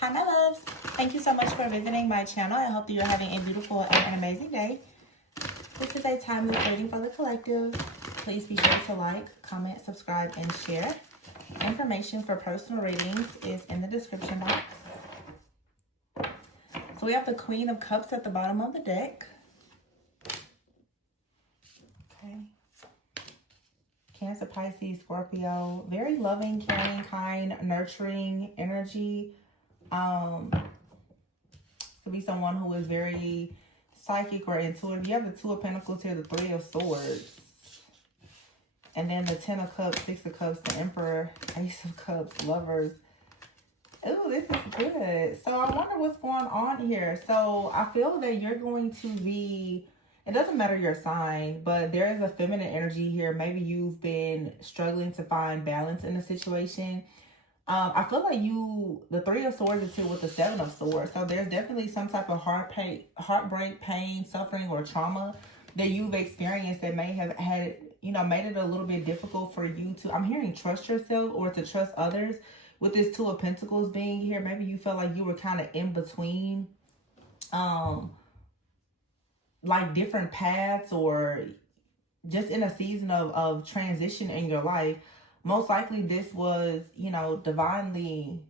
Hi, my loves. Thank you so much for visiting my channel. I hope that you're having a beautiful and an amazing day. This is a timeless reading for the collective. Please be sure to like, comment, subscribe, and share. Information for personal readings is in the description box. So we have the Queen of Cups at the bottom of the deck. Okay. Cancer, Pisces, Scorpio. Very loving, caring, kind, nurturing energy. Could be someone who is very psychic or intuitive. You have the Two of Pentacles here, the Three of Swords. And then the Ten of Cups, Six of Cups, the Emperor, Ace of Cups, Lovers. Ooh, this is good. So I wonder what's going on here. So I feel that you're going to be, it doesn't matter your sign, but there is a feminine energy here. Maybe you've been struggling to find balance in a situation. I feel like the Three of Swords is here with the Seven of Swords. So there's definitely some type of heartbreak, pain, suffering, or trauma that you've experienced that may have had, made it a little bit difficult for you to, I'm hearing trust yourself or to trust others. With this Two of Pentacles being here, maybe you felt like you were kind of in between, like different paths, or just in a season of transition in your life. Most likely this was, divinely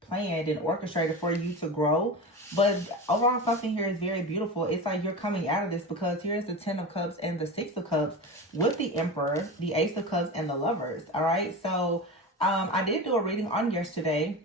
planned and orchestrated for you to grow. But overall, something here is very beautiful. It's like you're coming out of this, because here's the Ten of Cups and the Six of Cups with the Emperor, the Ace of Cups, and the Lovers. All right. So I did do a reading on yesterday,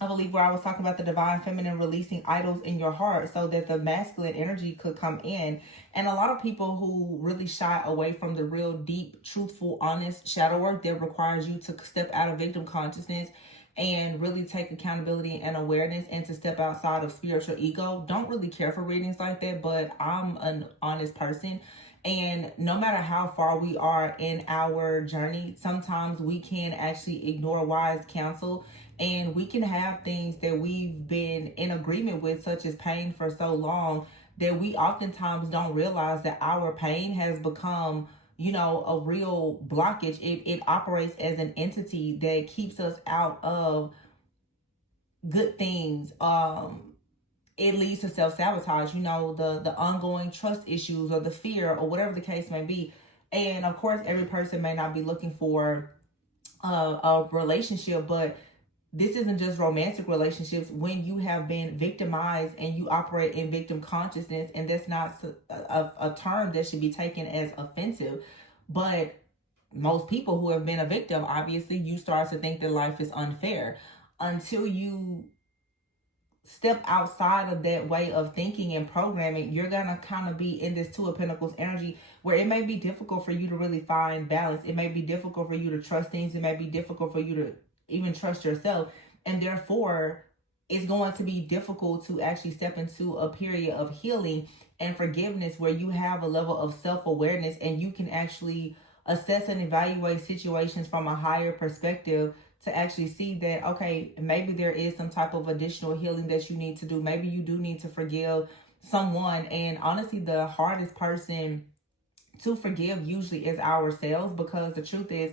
I believe, where I was talking about the divine feminine releasing idols in your heart so that the masculine energy could come in. And a lot of people who really shy away from the real deep, truthful, honest shadow work that requires you to step out of victim consciousness and really take accountability and awareness, and to step outside of spiritual ego, don't really care for readings like that. But I'm an honest person. And no matter how far we are in our journey, sometimes we can actually ignore wise counsel, and we can have things that we've been in agreement with, such as pain, for so long that we oftentimes don't realize that our pain has become, a real blockage. It operates as an entity that keeps us out of good things. It leads to self-sabotage, the ongoing trust issues or the fear or whatever the case may be. And of course, every person may not be looking for a relationship, but this isn't just romantic relationships. When you have been victimized and you operate in victim consciousness, and that's not a term that should be taken as offensive, but most people who have been a victim, obviously, you start to think that life is unfair until you step outside of that way of thinking and programming. You're gonna kind of be in this Two of Pentacles energy, where it may be difficult for you to really find balance. It may be difficult for you to trust things. It may be difficult for you to even trust yourself, and therefore it's going to be difficult to actually step into a period of healing and forgiveness, where you have a level of self-awareness and you can actually assess and evaluate situations from a higher perspective, to actually see that, okay, maybe there is some type of additional healing that you need to do. Maybe you do need to forgive someone. And honestly, the hardest person to forgive usually is ourselves, because the truth is,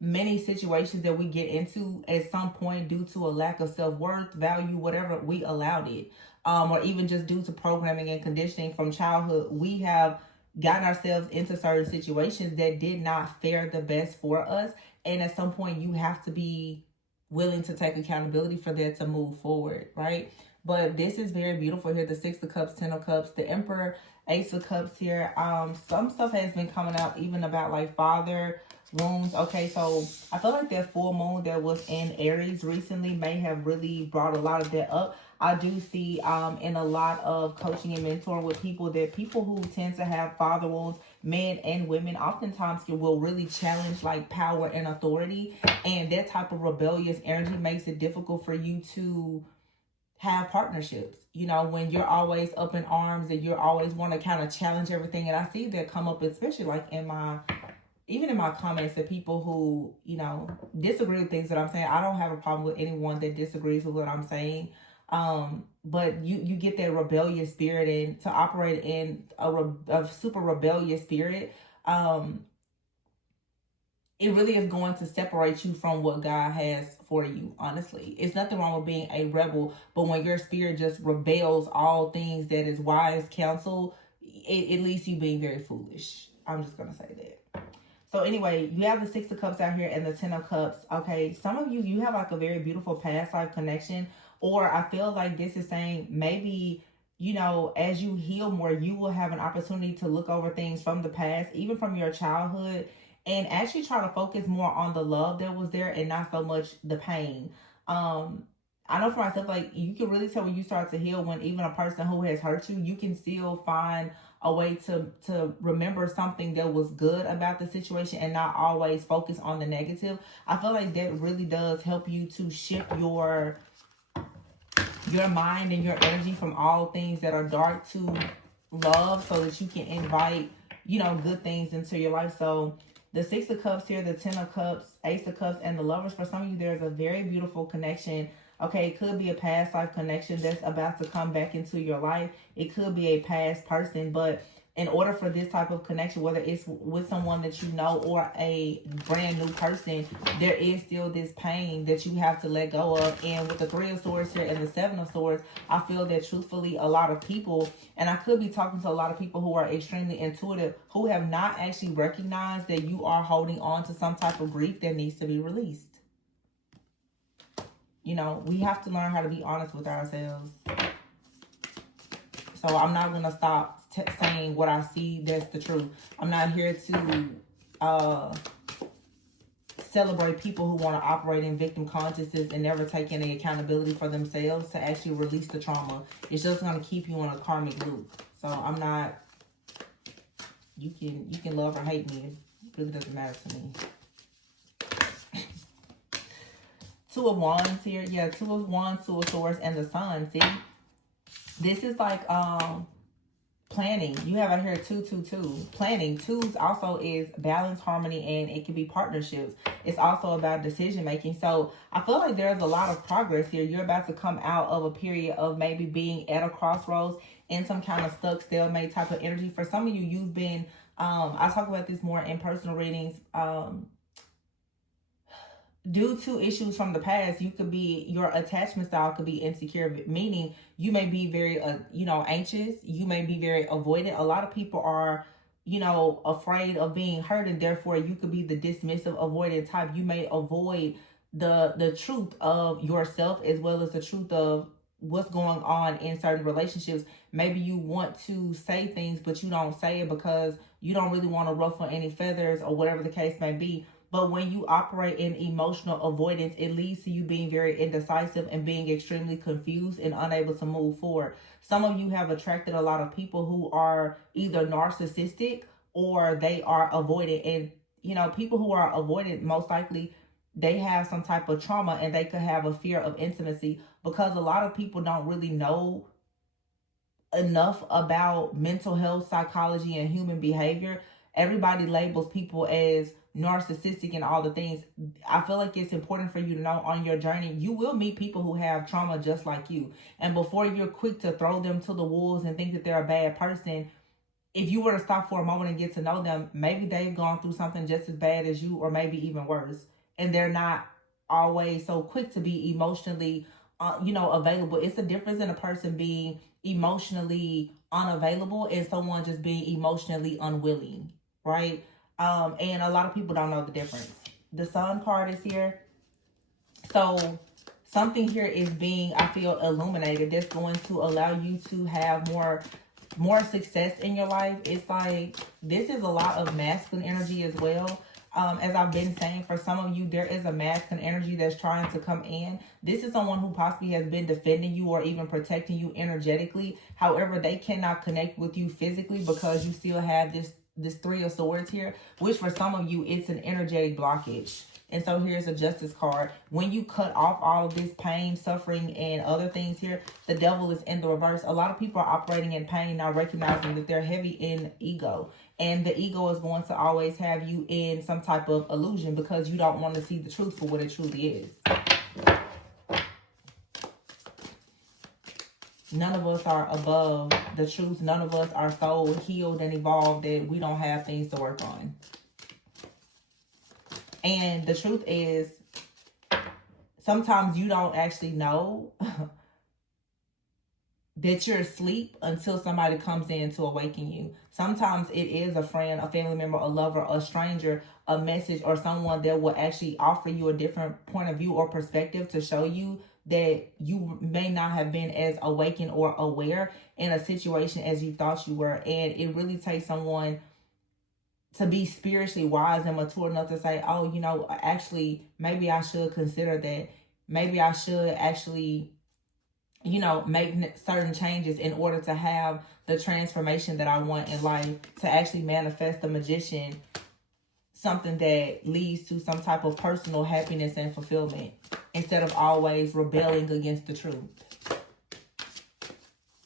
many situations that we get into at some point, due to a lack of self-worth, value, whatever, we allowed it. Or even just due to programming and conditioning from childhood, we have gotten ourselves into certain situations that did not fare the best for us. And at some point, you have to be willing to take accountability for that to move forward, right? But this is very beautiful here. The Six of Cups, Ten of Cups, the Emperor, Ace of Cups here. Some stuff has been coming out even about like father wounds. Okay, so I feel like that full moon that was in Aries recently may have really brought a lot of that up. I do see in a lot of coaching and mentoring with people, that people who tend to have father wounds, men and women, oftentimes will really challenge like power and authority, and that type of rebellious energy makes it difficult for you to have partnerships, when you're always up in arms and you're always want to kind of challenge everything. And I see that come up, especially like even in my comments, that people who, disagree with things that I'm saying. I don't have a problem with anyone that disagrees with what I'm saying. But you get that rebellious spirit, and to operate in a super rebellious spirit, it really is going to separate you from what God has for you, honestly. It's nothing wrong with being a rebel, but when your spirit just rebels all things that is wise counsel, it leads you being very foolish. I'm just going to say that. So anyway, you have the Six of Cups out here and the Ten of Cups. Okay, some of you have like a very beautiful past life connection, or I feel like this is saying maybe, you know, as you heal more, you will have an opportunity to look over things from the past, even from your childhood, and actually try to focus more on the love that was there and not so much the pain. I know for myself, like, you can really tell when you start to heal when even a person who has hurt you, you can still find a way to remember something that was good about the situation and not always focus on the negative. I feel like that really does help you to shift your mind and your energy from all things that are dark to love, so that you can invite, you know, good things into your life. So the Six of Cups here, the Ten of Cups, Ace of Cups, and the Lovers. For some of you, there's a very beautiful connection. Okay, it could be a past life connection that's about to come back into your life. It could be a past person, but in order for this type of connection, whether it's with someone that you know or a brand new person, there is still this pain that you have to let go of. And with the Three of Swords here and the Seven of Swords, I feel that truthfully a lot of people, and I could be talking to a lot of people who are extremely intuitive, who have not actually recognized that you are holding on to some type of grief that needs to be released. You know, we have to learn how to be honest with ourselves. So I'm not going to stop saying what I see that's the truth. I'm not here to celebrate people who want to operate in victim consciousness and never take any accountability for themselves to actually release the trauma. It's just going to keep you in a karmic loop. So I'm not, you can love or hate me. It really doesn't matter to me. Two of Wands here. Yeah, Two of Wands, Two of Swords, and the Sun. See? This is like planning. You have out here 222. Planning. Twos also is balance, harmony, and it can be partnerships. It's also about decision making. So I feel like there's a lot of progress here. You're about to come out of a period of maybe being at a crossroads in some kind of stuck stalemate type of energy. For some of you, you've been, I'll talk about this more in personal readings, due to issues from the past. You could be, your attachment style could be insecure, meaning you may be very, anxious. You may be very avoidant. A lot of people are, afraid of being hurt, and therefore you could be the dismissive, avoidant type. You may avoid the truth of yourself as well as the truth of what's going on in certain relationships. Maybe you want to say things, but you don't say it because you don't really want to ruffle any feathers or whatever the case may be. But when you operate in emotional avoidance, it leads to you being very indecisive and being extremely confused and unable to move forward. Some of you have attracted a lot of people who are either narcissistic or they are avoidant. And, people who are avoidant, most likely they have some type of trauma and they could have a fear of intimacy, because a lot of people don't really know enough about mental health, psychology, and human behavior. Everybody labels people as narcissistic and all the things. I feel like it's important for you to know on your journey, you will meet people who have trauma just like you. And before you're quick to throw them to the wolves and think that they're a bad person, if you were to stop for a moment and get to know them, maybe they've gone through something just as bad as you, or maybe even worse. And they're not always so quick to be emotionally, available. It's a difference in a person being emotionally unavailable and someone just being emotionally unwilling, right? And a lot of people don't know the difference. The Sun card is here. So something here is being, I feel, illuminated. That's going to allow you to have more success in your life. It's like, this is a lot of masculine energy as well. As I've been saying, for some of you, there is a masculine energy that's trying to come in. This is someone who possibly has been defending you or even protecting you energetically. However, they cannot connect with you physically because you still have this Three of Swords here, which for some of you, it's an energetic blockage. And so here's a Justice card. When you cut off all of this pain, suffering, and other things here, the Devil is in the reverse. A lot of people are operating in pain, not recognizing that they're heavy in ego. And the ego is going to always have you in some type of illusion because you don't want to see the truth for what it truly is. None of us are above the truth. None of us are so healed and evolved that we don't have things to work on. And the truth is, sometimes you don't actually know that you're asleep until somebody comes in to awaken you. Sometimes it is a friend, a family member, a lover, a stranger, a message, or someone that will actually offer you a different point of view or perspective to show you that you may not have been as awakened or aware in a situation as you thought you were. And it really takes someone to be spiritually wise and mature enough to say, oh, you know, actually, maybe I should consider that. Maybe I should actually, you know, make certain changes in order to have the transformation that I want in life, to actually manifest the magician, something that leads to some type of personal happiness and fulfillment, instead of always rebelling against the truth.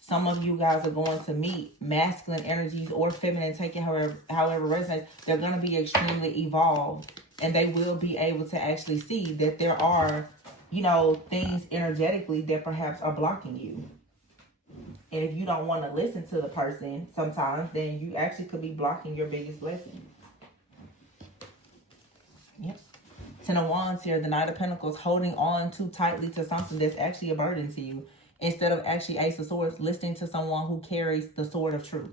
Some of you guys are going to meet masculine energies or feminine, take it however resonates. They're going to be extremely evolved, and they will be able to actually see that there are, you know, things energetically that perhaps are blocking you. And if you don't want to listen to the person sometimes, then you actually could be blocking your biggest blessing. Yep. Ten of Wands here, the Knight of Pentacles, holding on too tightly to something that's actually a burden to you. Instead of actually Ace of Swords, listening to someone who carries the sword of truth.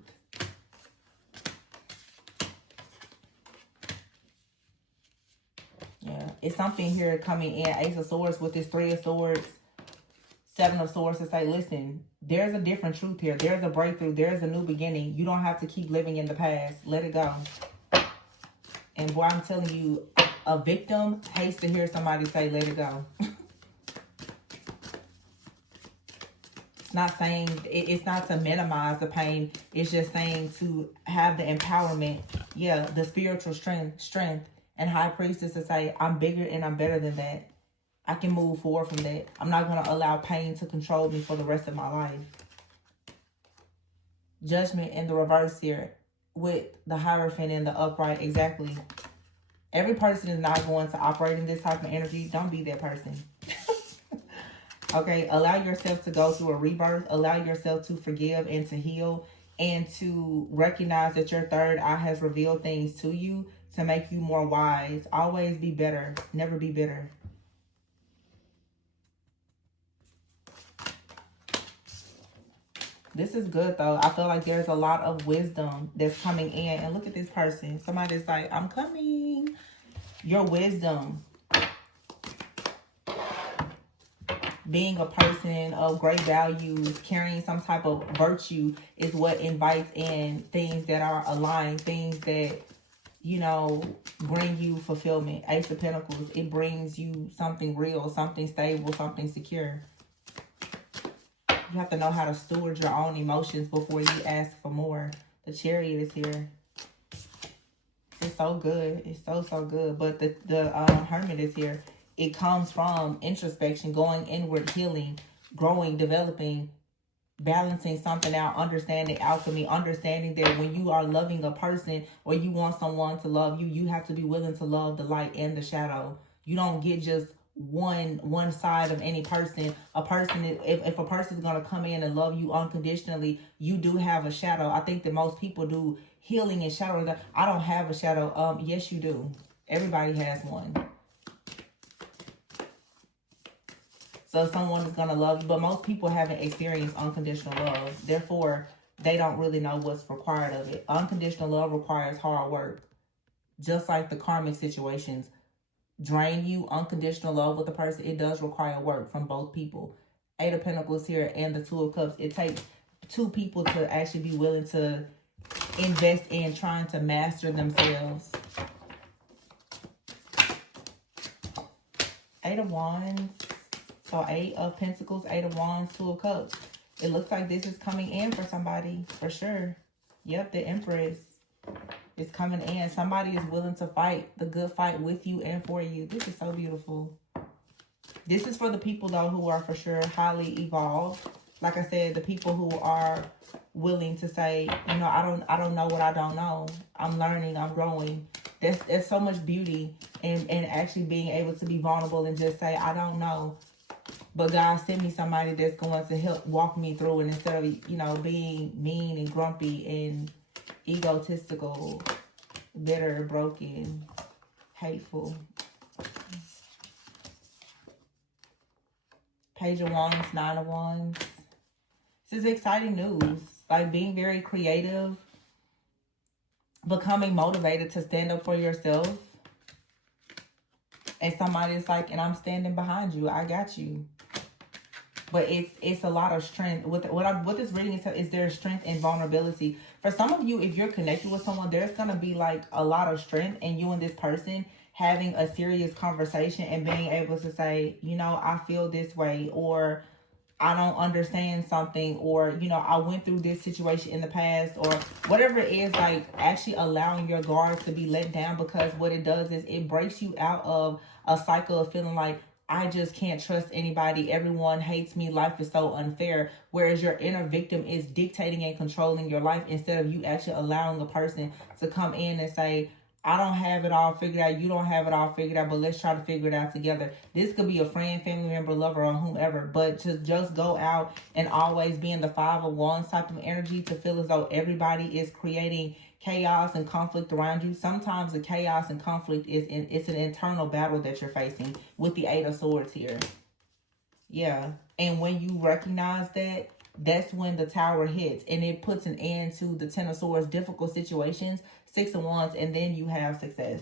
Yeah, it's something here coming in. Ace of Swords with this Three of Swords, Seven of Swords, to say, listen, there's a different truth here. There's a breakthrough. There's a new beginning. You don't have to keep living in the past. Let it go. And boy, I'm telling you, a victim hates to hear somebody say, let it go. Not saying, it's not to minimize the pain. It's just saying to have the empowerment, yeah, the spiritual strength, and High Priestess to say, I'm bigger and I'm better than that. I can move forward from that. I'm not going to allow pain to control me for the rest of my life. Judgment in the reverse here with the Hierophant in the upright. Exactly. Every person is not going to operate in this type of energy. Don't be that person. Okay, allow yourself to go through a rebirth. Allow yourself to forgive and to heal, and to recognize that your third eye has revealed things to you to make you more wise. Always be better. Never be bitter. This is good, though. I feel like there's a lot of wisdom that's coming in. And look at this person. Somebody's like, I'm coming. Your wisdom. Being a person of great values, carrying some type of virtue is what invites in things that are aligned, things that, you know, bring you fulfillment. Ace of Pentacles, it brings you something real, something stable, something secure. You have to know how to steward your own emotions before you ask for more. The Chariot is here. It's so good. It's so good. But the Hermit is here. It comes from introspection, going inward, healing, growing, developing, balancing something out, understanding alchemy, understanding that when you are loving a person or you want someone to love you, you have to be willing to love the light and the shadow. You don't get just one side of any person. A person, if a person is going to come in and love you unconditionally, you do have a shadow. I think that most people do healing and shadow. I don't have a shadow. Yes, you do. Everybody has one. So someone is going to love you, but most people haven't experienced unconditional love. Therefore, they don't really know what's required of it. Unconditional love requires hard work. Just like the karmic situations drain you, unconditional love with a person, it does require work from both people. Eight of Pentacles here and the Two of Cups. It takes two people to actually be willing to invest in trying to master themselves. Eight of Wands. So Eight of Pentacles, Eight of Wands, Two of Cups. It looks like this is coming in for somebody, for sure. Yep, the Empress is coming in. Somebody is willing to fight the good fight with you and for you. This is so beautiful. This is for the people, though, who are for sure highly evolved. Like I said, the people who are willing to say, you know, I don't know what I don't know. I'm learning, I'm growing. There's so much beauty in actually being able to be vulnerable and just say, I don't know. But God sent me somebody that's going to help walk me through it, instead of, you know, being mean and grumpy and egotistical, bitter, broken, hateful. Page of Wands, Nine of Wands. This is exciting news. Like being very creative, becoming motivated to stand up for yourself. And somebody's like, and I'm standing behind you. I got you. But it's a lot of strength. What this reading is there strength and vulnerability. For some of you, if you're connected with someone, there's going to be like a lot of strength in you and this person having a serious conversation and being able to say, you know, I feel this way, or I don't understand something, or, you know, I went through this situation in the past, or whatever it is, like actually allowing your guard to be let down, because what it does is it breaks you out of a cycle of feeling like, I just can't trust anybody. Everyone hates me. Life is so unfair. Whereas your inner victim is dictating and controlling your life, instead of you actually allowing a person to come in and say, I don't have it all figured out. You don't have it all figured out, but let's try to figure it out together. This could be a friend, family member, lover, or whomever, but to just go out and always be in the Five of Wands type of energy, to feel as though everybody is creating chaos and conflict around you. Sometimes the chaos and conflict it's an internal battle that you're facing with the Eight of Swords here. Yeah. And when you recognize that, that's when the Tower hits, and it puts an end to the Ten of Swords, difficult situations, Six of Wands, and then you have success.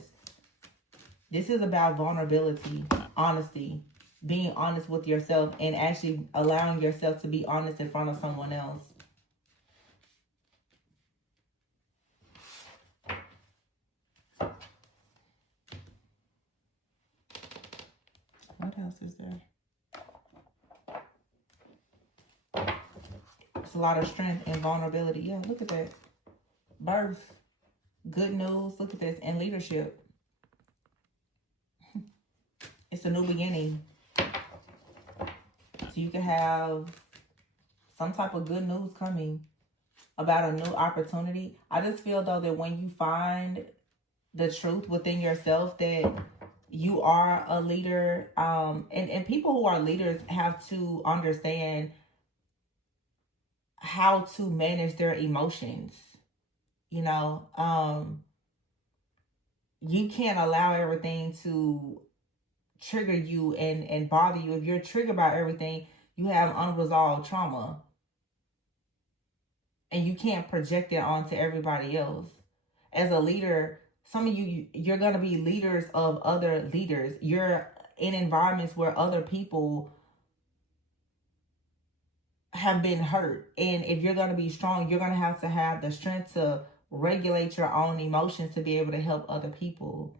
This is about vulnerability, honesty, being honest with yourself, and actually allowing yourself to be honest in front of someone else. What else is there? It's a lot of strength and vulnerability. Yeah, look at that. Birth. Good news. Look at this. And leadership. It's a new beginning. So you can have some type of good news coming about a new opportunity. I just feel, though, that when you find the truth within yourself, that you are a leader, and people who are leaders have to understand how to manage their emotions. You know, you can't allow everything to trigger you and bother you. If you're triggered by everything, you have unresolved trauma, and you can't project it onto everybody else. As a leader, some of you're going to be leaders of other leaders. You're in environments where other people have been hurt. And if you're going to be strong, you're going to have the strength to regulate your own emotions to be able to help other people.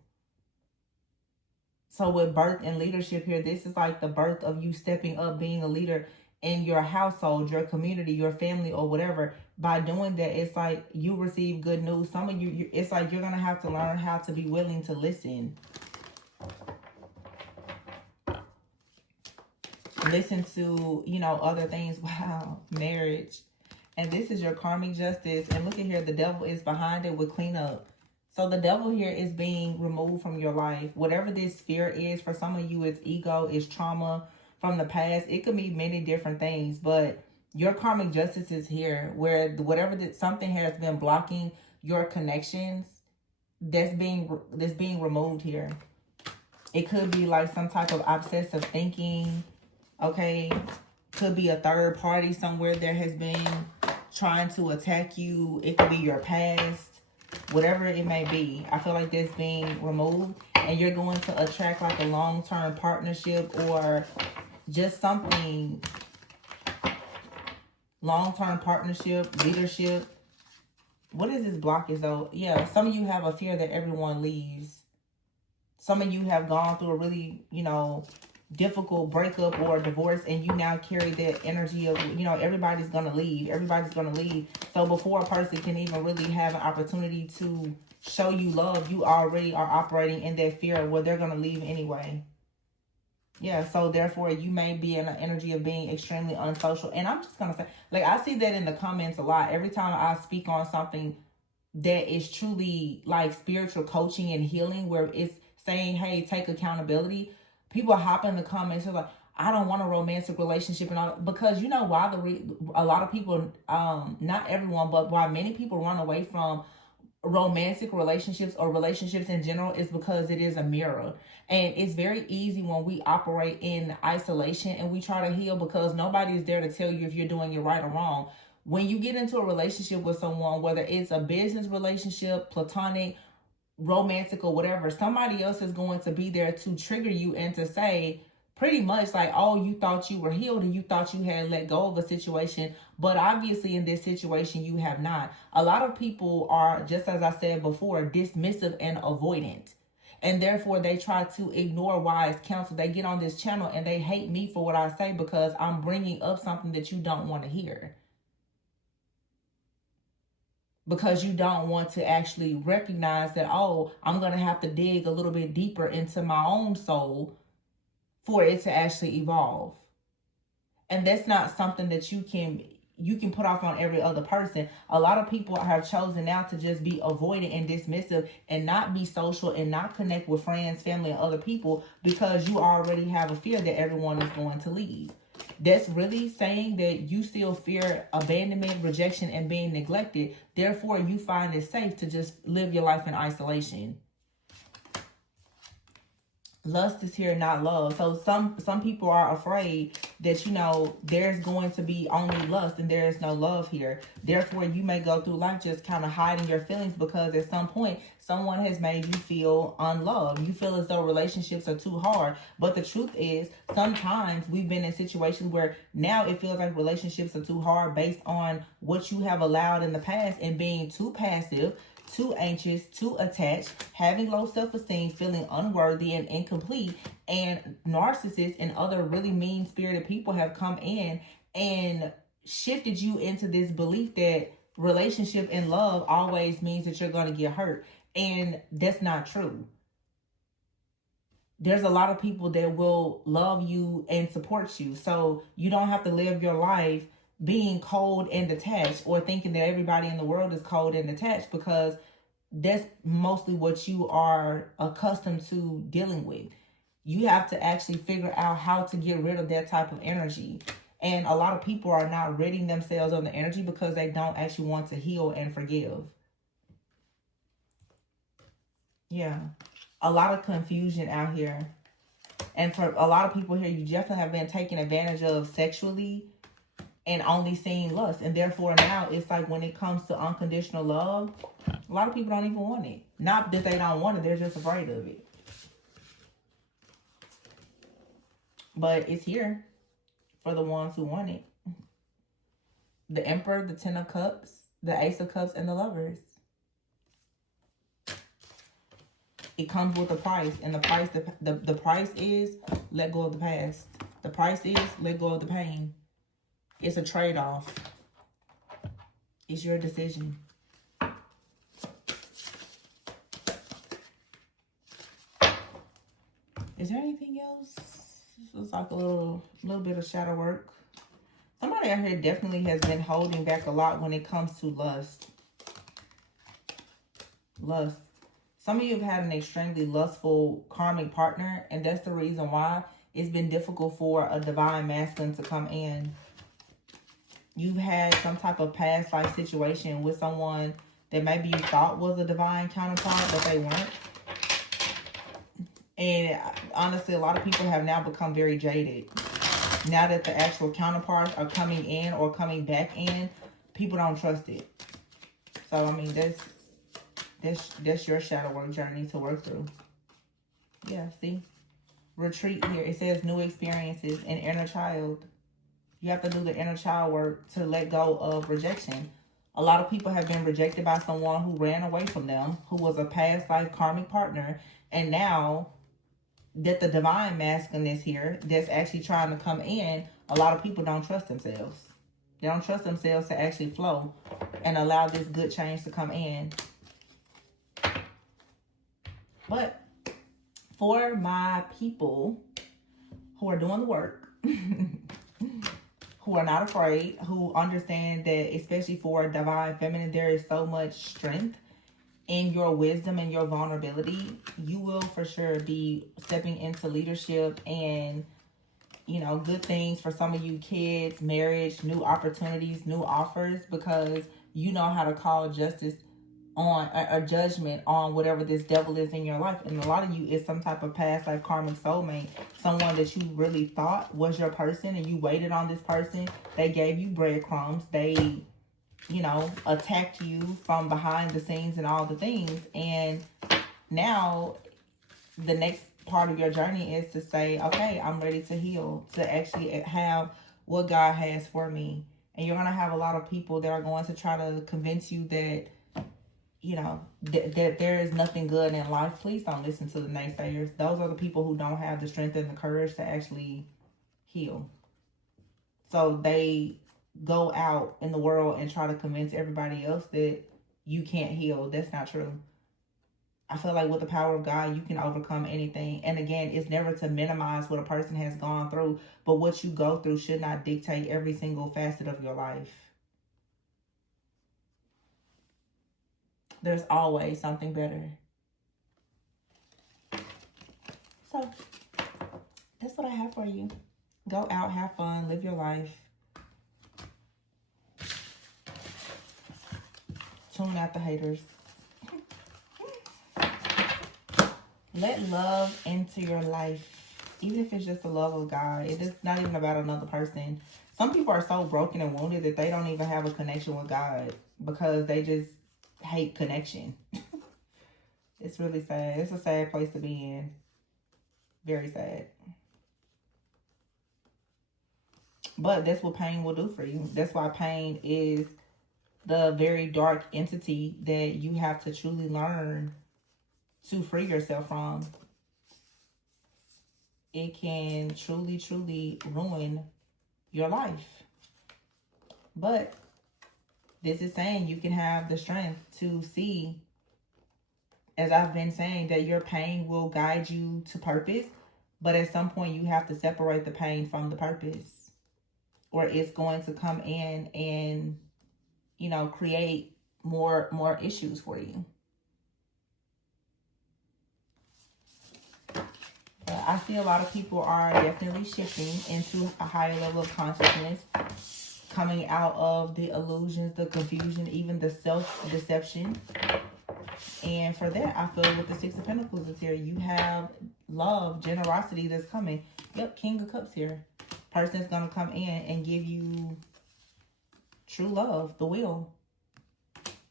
So with birth and leadership here, this is like the birth of you stepping up, being a leader in your household, your community, your family, or whatever. By doing that, it's like you receive good news. Some of you, it's like you're going to have to learn how to be willing to listen. Listen to, you know, other things. Wow, marriage. And this is your karmic justice. And look at here, the devil is behind it with cleanup. So the devil here is being removed from your life. Whatever this fear is, for some of you, it's ego, it's trauma from the past. It could be many different things, but your karmic justice is here, where whatever something has been blocking your connections, that's being removed here. It could be like some type of obsessive thinking. Okay, could be a third party somewhere that has been trying to attack you. It could be your past, whatever it may be. I feel like that's being removed, and you're going to attract like a long-term partnership, or just something long-term partnership, leadership. What is this blockage though? Yeah, some of you have a fear that everyone leaves. Some of you have gone through a really, you know, difficult breakup or divorce, and you now carry that energy of, you know, everybody's gonna leave. Everybody's gonna leave. So before a person can even really have an opportunity to show you love, you already are operating in that fear where they're gonna leave anyway. Yeah, so therefore you may be in an energy of being extremely unsocial. And I'm just gonna say, like, I see that in the comments a lot. Every time I speak on something that is truly like spiritual coaching and healing, where it's saying, hey, take accountability, people hop in the comments, they're like, I don't want a romantic relationship, and all, because you know why a lot of people, not everyone, but why many people run away from romantic relationships or relationships in general is because it is a mirror. And it's very easy when we operate in isolation and we try to heal, because nobody is there to tell you if you're doing it right or wrong. When you get into a relationship with someone, whether it's a business relationship, platonic, romantic, or whatever, somebody else is going to be there to trigger you and to say pretty much like, oh, you thought you were healed and you thought you had let go of a situation, but obviously in this situation you have not. A lot of people are, just as I said before, dismissive and avoidant, and therefore they try to ignore wise counsel. They get on this channel and they hate me for what I say because I'm bringing up something that you don't want to hear, because you don't want to actually recognize that, oh, I'm going to have to dig a little bit deeper into my own soul for it to actually evolve. And that's not something that you can put off on every other person. A lot of people have chosen now to just be avoidant and dismissive and not be social and not connect with friends, family, and other people, because you already have a fear that everyone is going to leave. That's really saying that you still fear abandonment, rejection, and being neglected. Therefore, you find it safe to just live your life in isolation. Lust is here, not love. So some people are afraid that, you know, there's going to be only lust and there is no love here. Therefore, you may go through life just kind of hiding your feelings, because at some point someone has made you feel unloved. You feel as though relationships are too hard. But the truth is, sometimes we've been in situations where now it feels like relationships are too hard based on what you have allowed in the past, and being too passive, too anxious, too attached, having low self-esteem, feeling unworthy and incomplete. And narcissists and other really mean-spirited people have come in and shifted you into this belief that relationship and love always means that you're going to get hurt. And that's not true. There's a lot of people that will love you and support you. So you don't have to live your life being cold and detached, or thinking that everybody in the world is cold and detached, because that's mostly what you are accustomed to dealing with. You have to actually figure out how to get rid of that type of energy. And a lot of people are not ridding themselves of the energy because they don't actually want to heal and forgive. Yeah. A lot of confusion out here. And for a lot of people here, you definitely have been taken advantage of sexually and only seeing lust. And therefore now it's like when it comes to unconditional love, a lot of people don't even want it. Not that they don't want it, they're just afraid of it. But it's here for the ones who want it. The Emperor, the Ten of Cups, the Ace of Cups, and the Lovers. It comes with a price. And the price is let go of the past. The price is let go of the pain. It's a trade-off. It's your decision. Is there anything else? This looks like a little bit of shadow work. Somebody out here definitely has been holding back a lot when it comes to lust. Lust. Some of you have had an extremely lustful karmic partner, and that's the reason why it's been difficult for a divine masculine to come in. You've had some type of past life situation with someone that maybe you thought was a divine counterpart, but they weren't. And honestly, a lot of people have now become very jaded. Now that the actual counterparts are coming in or coming back in, people don't trust it. So, I mean, that's your shadow work journey to work through. Yeah, see? Retreat here. It says new experiences and inner child. You have to do the inner child work to let go of rejection. A lot of people have been rejected by someone who ran away from them, who was a past life karmic partner. And now that the divine masculine is here, that's actually trying to come in, a lot of people don't trust themselves. They don't trust themselves to actually flow and allow this good change to come in. But for my people who are doing the work, who are not afraid, who understand that, especially for a divine feminine, there is so much strength in your wisdom and your vulnerability. You will for sure be stepping into leadership and, you know, good things for some of you kids, marriage, new opportunities, new offers, because you know how to call justice on a judgment on whatever this devil is in your life. And a lot of you is some type of past life karmic soulmate, someone that you really thought was your person, and you waited on this person. They gave you breadcrumbs. They, you know, attacked you from behind the scenes and all the things. And now the next part of your journey is to say, okay, I'm ready to heal, to actually have what God has for me. And you're going to have a lot of people that are going to try to convince you that, you know, that there is nothing good in life. Please don't listen to the naysayers. Those are the people who don't have the strength and the courage to actually heal. So they go out in the world and try to convince everybody else that you can't heal. That's not true. I feel like with the power of God, you can overcome anything. And again, it's never to minimize what a person has gone through, but what you go through should not dictate every single facet of your life. There's always something better. So that's what I have for you. Go out, have fun, live your life. Tune out the haters. Let love into your life. Even if it's just the love of God. It's not even about another person. Some people are so broken and wounded that they don't even have a connection with God because they just hate connection. It's really sad. It's a sad place to be in. Very sad. But that's what pain will do for you. That's why pain is the very dark entity that you have to truly learn to free yourself from. It can truly, truly ruin your life. But this is saying you can have the strength to see, as I've been saying, that your pain will guide you to purpose. But at some point you have to separate the pain from the purpose, or it's going to come in and, you know, create more issues for you. But I see a lot of people are definitely shifting into a higher level of consciousness, coming out of the illusions, the confusion, even the self-deception. And for that, I feel with the Six of Pentacles is here, you have love, generosity that's coming. Yep, King of Cups here. Person is going to come in and give you true love, the will.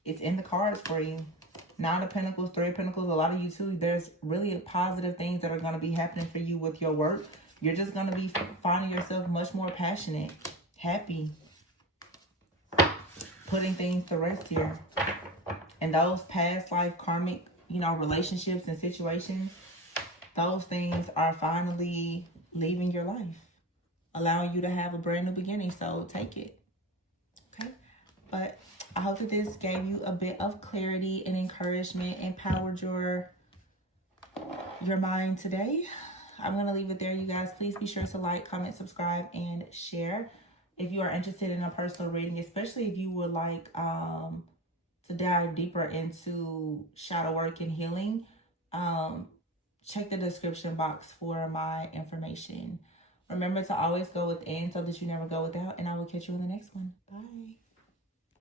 It's in the cards for you. Nine of Pentacles, Three of Pentacles, a lot of you too. There's really positive things that are going to be happening for you with your work. You're just going to be finding yourself much more passionate, happy, putting things to rest here. And those past life karmic, you know, relationships and situations, those things are finally leaving your life, allowing you to have a brand new beginning. So take it. Okay. But I hope that this gave you a bit of clarity and encouragement, empowered your mind today. I'm going to leave it there, you guys. Please be sure to like, comment, subscribe, and share. If you are interested in a personal reading, especially if you would like to dive deeper into shadow work and healing, check the description box for my information. Remember to always go within so that you never go without, and I will catch you in the next one. Bye.